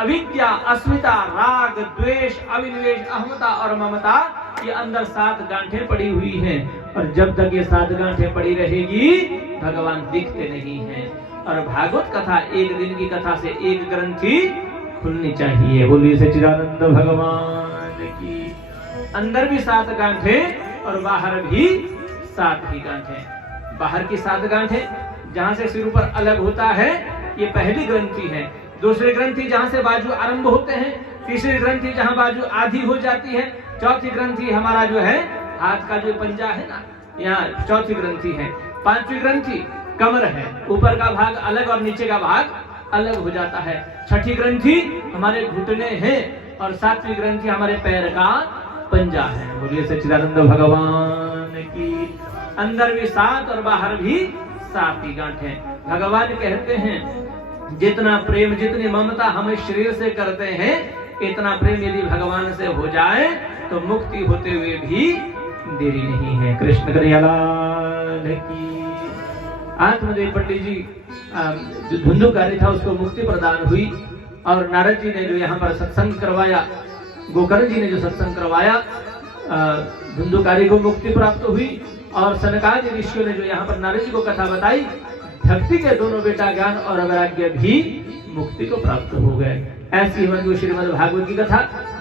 अविद्या, अस्मिता, राग, द्वेष, अविनिवेश, अहमता और ममता, ये अंदर 7 गांठें पड़ी हुई हैं। और जब तक ये 7 गांठें पड़ी रहेगी भगवान दिखते नहीं हैं। और भागवत कथा, एक दिन की कथा से एक ग्रंथि खुलनी चाहिए। बोलिए सच्चिदानंद भगवान की। अंदर भी 7 गांठें और बाहर भी 7 ही गांठें। बाहर की 7 गांठें जहां से सिर ऊपर अलग होता है, ये पहली ग्रंथि है। दूसरी ग्रंथि जहां से बाजू आरंभ होते हैं, तीसरी ग्रंथि जहां बाजू आधी हो जाती है, चौथी ग्रंथि हमारा जो है हाथ का जो पंजा है ना, यहाँ चौथी ग्रंथि है। 5वीं ग्रंथि कमर है, ऊपर का भाग अलग और नीचे का भाग अलग हो जाता है। 6ठी ग्रंथि हमारे घुटने हैं और 7वीं ग्रंथि हमारे पैर का पंजा है। बोलिए सच्चिदानंद भगवान की। अंदर भी 7 और बाहर भी 7 ही गांठें। भगवान कहते हैं जितना प्रेम, जितनी ममता हम शरीर से करते हैं, इतना प्रेम यदि भगवान से हो जाए तो मुक्ति होते हुए भी देरी नहीं है। कृष्ण कन्हैयालाल की। आत्मदेव पंडित जी जो धुंधुकारी था उसको मुक्ति प्रदान हुई और नारद जी ने जो यहाँ पर सत्संग करवाया, गोकर्ण जी ने जो सत्संग करवाया, धुंधुकारी को मुक्ति प्राप्त हुई। और सनकादि ऋषियों ने जो यहाँ पर नारद जी को कथा बताई, भक्ति के दोनों बेटा ज्ञान और वैराग्य भी मुक्ति को प्राप्त हो गए। ऐसी ही श्रीमद् भागवत की कथा,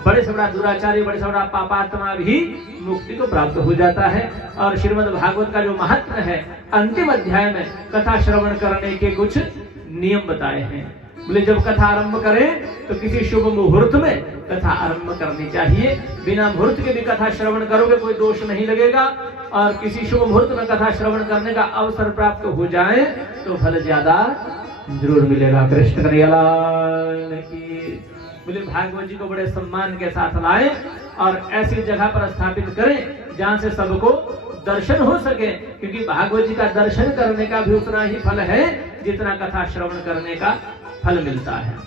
बड़े से बड़ा दुराचारी, बड़े से बड़ा पापात्मा भी मुक्ति को प्राप्त हो जाता है। और श्रीमद् भागवत का जो महत्व है, अंतिम अध्याय में कथा श्रवण करने के कुछ नियम बताए हैं। बोले जब कथा आरंभ करें तो किसी शुभ मुहूर्त में कथा आरंभ करनी चाहिए। बिना मुहूर्त के भी कथा श्रवण करोगे कोई दोष नहीं लगेगा। और किसी शुभ मुहूर्त में कथा श्रवण करने का अवसर प्राप्त हो जाए तो फल ज्यादा जरूर मिलेगा। कृष्ण कन्हैयालाल की। बोले भागवत जी को बड़े सम्मान के साथ लाए और ऐसी जगह पर स्थापित करें जहां से सबको दर्शन हो सके, क्योंकि भागवत जी का दर्शन करने का भी उतना ही फल है जितना कथा श्रवण करने का फल मिलता है।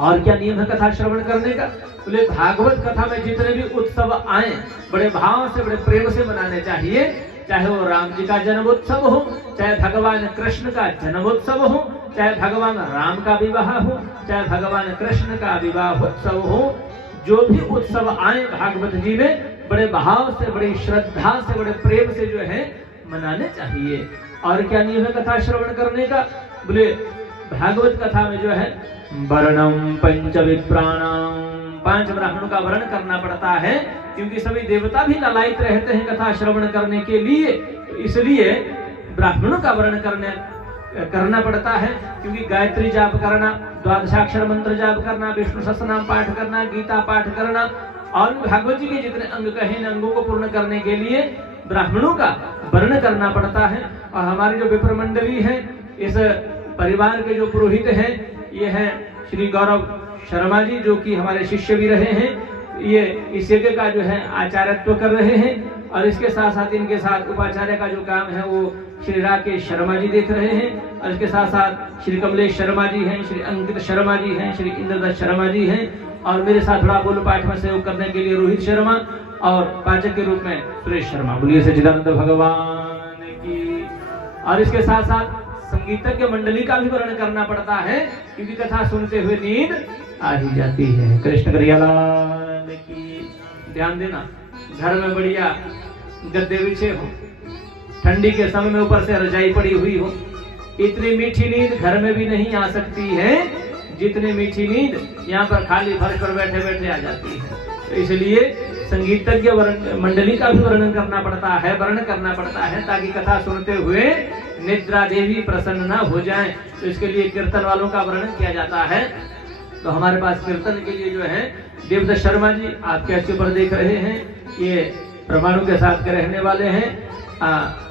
और क्या नियम है कथा श्रवण करने का? बोले भागवत कथा में जितने भी उत्सव आए बड़े भाव से, बड़े प्रेम से मनाने चाहिए। चाहे वो राम जी का जन्मोत्सव हो, चाहे भगवान कृष्ण का जन्मोत्सव हो, चाहे भगवान राम का विवाह हो, चाहे भगवान कृष्ण का विवाहोत्सव हो, जो भी उत्सव आए भागवत जी में बड़े भाव से, बड़ी श्रद्धा से, बड़े प्रेम से जो है मनाने चाहिए। और क्या नियम है कथा श्रवण करने का? बोले भागवत कथा में जो है वर्णम पंच विप्राणाम, 5 ब्राह्मणों का वर्ण करना पड़ता है, क्योंकि सभी देवता भी लालायित रहते हैं कथा श्रवण करने के लिए। तो इसलिए ब्राह्मणों का वर्ण करना पड़ता है, क्योंकि गायत्री जाप करना, द्वादशाक्षर मंत्र जाप करना, विष्णु सहस्रनाम पाठ करना, गीता पाठ करना और भागवत जी के जितने अंग कहे इन अंगों को पूर्ण करने के लिए ब्राह्मणों का वर्ण करना पड़ता है। और हमारी जो विप्र मंडली है, इस परिवार के जो पुरोहित हैं, ये हैं श्री गौरव शर्मा जी, जो कि हमारे शिष्य भी रहे हैं। ये इस यज्ञ का जो है आचार्यत्व कर रहे हैं और इसके साथ साथ इनके साथ उपाचार्य का जो काम है वो श्री राकेश शर्मा जी देख रहे हैं। और इसके साथ साथ श्री कमलेश शर्मा जी हैं, श्री अंकित शर्मा जी हैं, श्री इंद्रदत्त शर्मा जी हैं और मेरे साथ थोड़ा बोल पाठ में सहयोग करने के लिए रोहित शर्मा और पाचक के रूप में सुरेश शर्मा। बोलिए सच्चिदानंद भगवान की। और इसके साथ साथ संगीतज्ञ मंडली का भी वर्णन करना पड़ता है, क्योंकि कथा सुनते हुए नींद आ ही जाती है। कृष्ण कन्हैयालाल की। ध्यान देना, घर में बढ़िया गद्दे बिछे हो, ठंडी के समय में ऊपर से रजाई पड़ी हुई हो, इतनी मीठी नींद घर में भी नहीं आ सकती है जितनी मीठी नींद यहाँ पर खाली फर्श पर बैठे बैठे आ जाती है। तो इसलिए संगीतज्ञ मंडली का भी वर्णन करना पड़ता है, ताकि कथा सुनते हुए निद्रा देवी प्रसन्न न हो जाए। तो इसके लिए कीर्तन वालों का वर्णन किया जाता है। तो हमारे पास कीर्तन के लिए जो है देवदत्त शर्मा जी आपके अच्छे पर देख रहे हैं, ये परमाणु के साथ के रहने वाले हैं,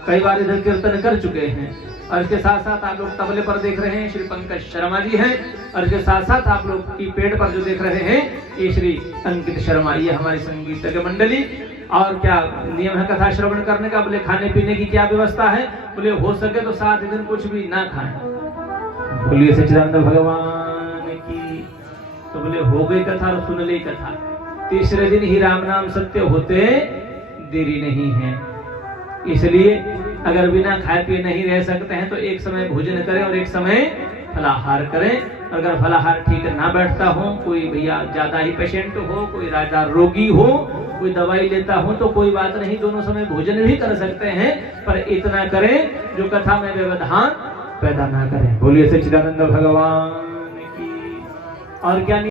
कई बार इधर कीर्तन कर चुके हैं। और इसके साथ साथ आप लोग तबले पर देख रहे हैं श्री पंकज शर्मा जी हैं। और इसके साथ साथ आप लोग की पेड़ पर जो देख रहे हैं ये श्री अंकित शर्मा, ये हमारी संगीतज्ञ मंडली। और क्या नियम है कथा श्रवण करने का? बोले खाने पीने की क्या व्यवस्था है? बोले हो सके तो 7 दिन कुछ भी ना खाएं। बोलिए सच्चिदानंद भगवान की। तो बोले हो गई कथा और सुन ली कथा, तीसरे दिन ही राम नाम सत्य होते देरी नहीं है। इसलिए अगर बिना खाए पिए नहीं रह सकते हैं तो एक समय भोजन करें और एक समय फलाहार करें। अगर फलाहार ठीक ना बैठता हो, कोई भैया ज्यादा ही पेशेंट हो, कोई ज्यादा रोगी हो, कोई दवाई लेता हो, तो कोई बात नहीं, दोनों समय भोजन भी कर सकते हैं, पर इतना करें जो कथा में व्यवधान पैदा ना करें। बोलिए सच्चिदानंद भगवान की। और क्या